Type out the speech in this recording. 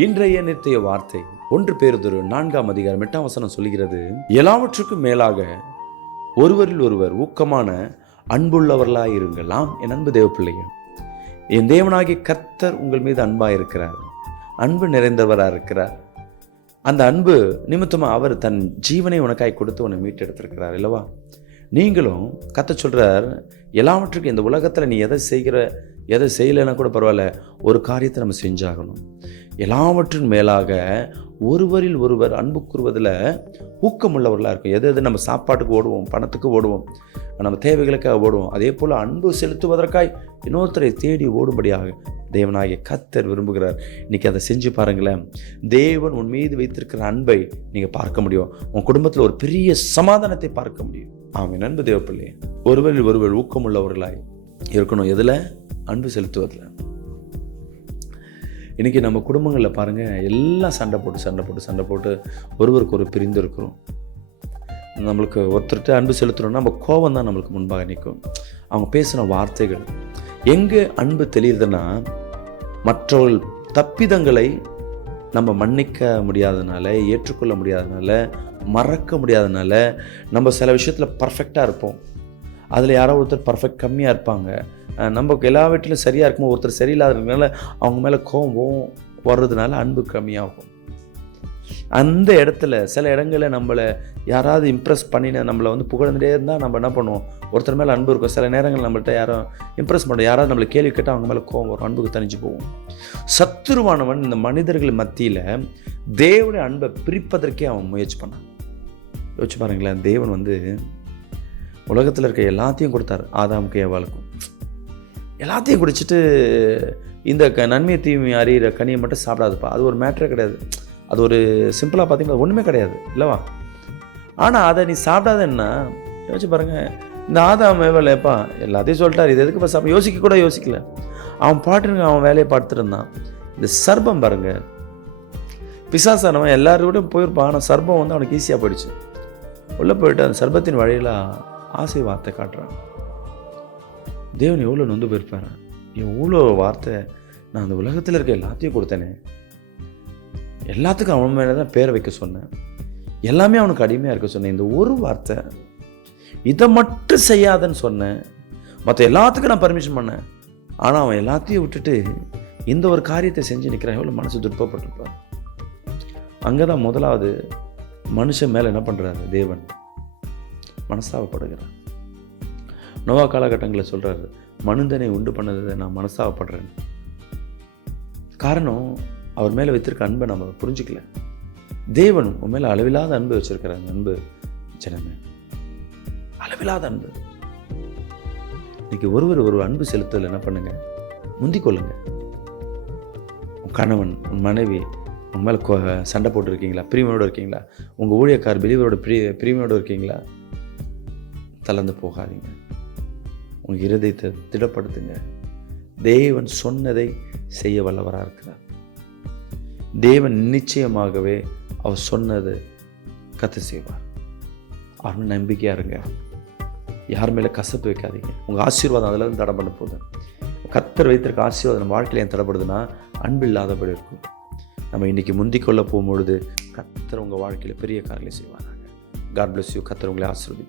இன்றைய நித்திய வார்த்தை 1 பேதுரு 4ஆம் அதிகாரம் 8ஆம் வசனம் சொல்கிறது, எல்லாவற்றுக்கும் மேலாக ஒருவரில் ஒருவர் ஊக்கமான அன்புள்ளவர்களாய் இருங்களாம். என் அன்பு தேவ பிள்ளைகள், என் தேவனாகிய கர்த்தர் உங்கள் மீது அன்பாக இருக்கிறார், அன்பு நிறைந்தவராக இருக்கிறார். அந்த அன்பு நிமித்தமாக அவர் தன் ஜீவனை உனக்காய் கொடுத்து உன்னை மீட்டெடுத்திருக்கிறார் இல்லவா? நீங்களும் கர்த்தர் சொல்கிறார், எல்லாவற்றுக்கும் இந்த உலகத்தில் நீ எதை செய்யலைன்னா கூட பரவாயில்ல, ஒரு காரியத்தை நம்ம செஞ்சாகணும். எல்லாவற்றின் மேலாக ஒருவரில் ஒருவர் அன்பு கூறுவதில் ஊக்கமுள்ளவர்களாக இருக்கும். எது நம்ம சாப்பாட்டுக்கு ஓடுவோம், பணத்துக்கு ஓடுவோம், நம்ம தேவைகளுக்காக ஓடுவோம், அதே போல் அன்பு செலுத்துவதற்காய் இன்னொருத்தரை தேடி ஓடும்படியாக தேவனாகிய கர்த்தர் விரும்புகிறார். இன்றைக்கி அதை செஞ்சு பாருங்களேன். தேவன் உன் மீது வைத்திருக்கிற அன்பை நீங்கள் பார்க்க முடியும். உன் குடும்பத்தில் ஒரு பெரிய சமாதானத்தை பார்க்க முடியும். ஆமென். அன்பு தேவ பிள்ளையே, ஒருவரில் ஒருவர் ஊக்கமுள்ளவர்களாய் இருக்கணும். எதில்? அன்பு செலுத்துவதில். இன்றைக்கி நம்ம குடும்பங்களில் பாருங்கள், எல்லாம் சண்டை போட்டு ஒருவருக்கு ஒரு பிரிந்து இருக்கிறோம். நம்மளுக்கு ஒருத்தர்கிட்ட அன்பு செலுத்துகிறோம்னா நம்ம கோபம் தான் நம்மளுக்கு முன்பாக நிற்கும். அவங்க பேசின வார்த்தைகள். எங்கே அன்பு தெரியுதுன்னா, மற்றவர்கள் தப்பிதங்களை நம்ம மன்னிக்க முடியாதனால, ஏற்றுக்கொள்ள முடியாதனால, மறக்க முடியாதனால நம்ம சில விஷயத்தில் பர்ஃபெக்டாக இருப்போம். அதில் யாரோ ஒருத்தர் பர்ஃபெக்ட் கம்மியாக இருப்பாங்க. நமக்கு எல்லா வீட்டிலும் சரியாக இருக்கும்போது ஒருத்தர் சரியில்லாததுனால அவங்க மேலே கோபம் வர்றதுனால அன்பு கம்மியாகும். அந்த இடத்துல சில இடங்களில் நம்மளை யாராவது இம்ப்ரெஸ் பண்ணின நம்மளை புகழ்ந்துட்டே இருந்தால் நம்ம என்ன பண்ணுவோம், ஒருத்தர் மேலே அன்பு இருக்கும். சில நேரங்கள் நம்மள்கிட்ட யாரும் இம்ப்ரெஸ் பண்ணுறோம், யாராவது நம்மளை கேள்வி கேட்டால் அவங்க மேலே கோபம் வரும், அன்புக்கு தனிஞ்சு போவோம். சத்துருவானவன் இந்த மனிதர்கள் மத்தியில் தேவனுடைய அன்பை பிரிப்பதற்கே அவன் முயற்சி பண்ணான். யோசிச்சு பாருங்களேன், தேவன் உலகத்தில் இருக்க எல்லாத்தையும் கொடுத்தார். ஆதாமுக்கு ஏவாளுக்கும் எல்லாத்தையும் குடிச்சிட்டு இந்த நன்மையை தீமை அறிகிற கனியை மட்டும் சாப்பிடாதுப்பா, அது ஒரு மேட்டரே கிடையாது, அது ஒரு சிம்பிளாக பார்த்தீங்கன்னா ஒன்றுமே கிடையாது இல்லவா? ஆனால் அதை நீ சாப்பிடாதன்னா யோசிச்சு பாருங்கள். இந்த ஆதாம் ஏவாளேப்பா எல்லாத்தையும் சொல்லிட்டார், இது எதுக்குப்பா சாப்பிட யோசிக்க கூட யோசிக்கல. அவன் பாட்டுங்க அவன் வேலையை பார்த்துட்டு இருந்தான். இந்த சர்பம் பாருங்க, பிசாசானவன் எல்லாரோடையும் போயிருப்பான். ஆனால் சர்பம் அவனுக்கு ஈஸியாக போயிடுச்சு. உள்ளே போயிட்டு அந்த சர்பத்தின் வழியில் ஆசை வார்த்தை காட்டுறான். தேவன் எவ்வளோ நொந்து போயிருப்பார். எவ்வளோ வார்த்தை, நான் அந்த உலகத்தில் இருக்க எல்லாத்தையும் கொடுத்தேனே, எல்லாத்துக்கும் அவன் மேலே தான் பேரை வைக்க சொன்னேன், எல்லாமே அவனுக்கு அடிமையாக இருக்க சொன்னேன், இந்த ஒரு வார்த்தை இதை மட்டும் செய்யாதன்னு சொன்னேன், மற்ற எல்லாத்துக்கும் நான் பர்மிஷன் பண்ணேன், ஆனால் அவன் எல்லாத்தையும் விட்டுட்டு இந்த ஒரு காரியத்தை செஞ்சு நிற்கிறான். எவ்வளோ மனசு துன்பப்பட்டிருப்பார். அங்கே தான் முதலாவது மனுஷன் மேலே என்ன பண்ணுறாரு, தேவன் மனஸ்தாபப்படுகிறார். நோவா காலகட்டங்களில் சொல்கிறாரு, மனிதனை உண்டு பண்ணதை நான் மனஸ்தாபப்படுறேன். காரணம், அவர் மேலே வைத்திருக்க அன்பை நம்ம புரிஞ்சுக்கல. தேவன் உன் மேலே அளவில்லாத அன்பு வச்சிருக்கிறாங்க. அன்பு ஜனமே, அளவில்லாத அன்பு. இன்னைக்கு ஒரு அன்பு செலுத்தல் என்ன பண்ணுங்க, முந்திக்கொள்ளுங்க. உன் கணவன், உன் மனைவி உன் மேலே சண்டை போட்டுருக்கீங்களா? பிரிவினோடு இருக்கீங்களா? உங்கள் ஊழியக்கார் பிரிவரோட பிரிவினோடு இருக்கீங்களா? தளர்ந்து போகாதீங்க. உங்கள் இருதயத்தை திடப்படுத்துங்க. தேவன் சொன்னதை செய்ய வல்லவராக இருக்கிறார். தேவன் நிச்சயமாகவே அவர் சொன்னது கர்த்தர் செய்வார். அவர் நம்பிக்கையாக இருங்க. யார் மேலே கசப்பு வைக்காதீங்க. உங்கள் ஆசீர்வாதம் அதில் இருந்து தடை பண்ண போகுது. கர்த்தர் வைத்திருக்க ஆசீர்வாதம் நம்ம வாழ்க்கையில் ஏன் தடைப்படுதுன்னா, அன்பு இல்லாதபடி இருக்கும். நம்ம இன்றைக்கி முந்திக்கொள்ள போகும்பொழுது கர்த்தர் உங்கள் வாழ்க்கையில் பெரிய காரியங்களை செய்வாராங்க. God bless you. கர்த்தர் உங்களை ஆசீர்வதிப்பார்.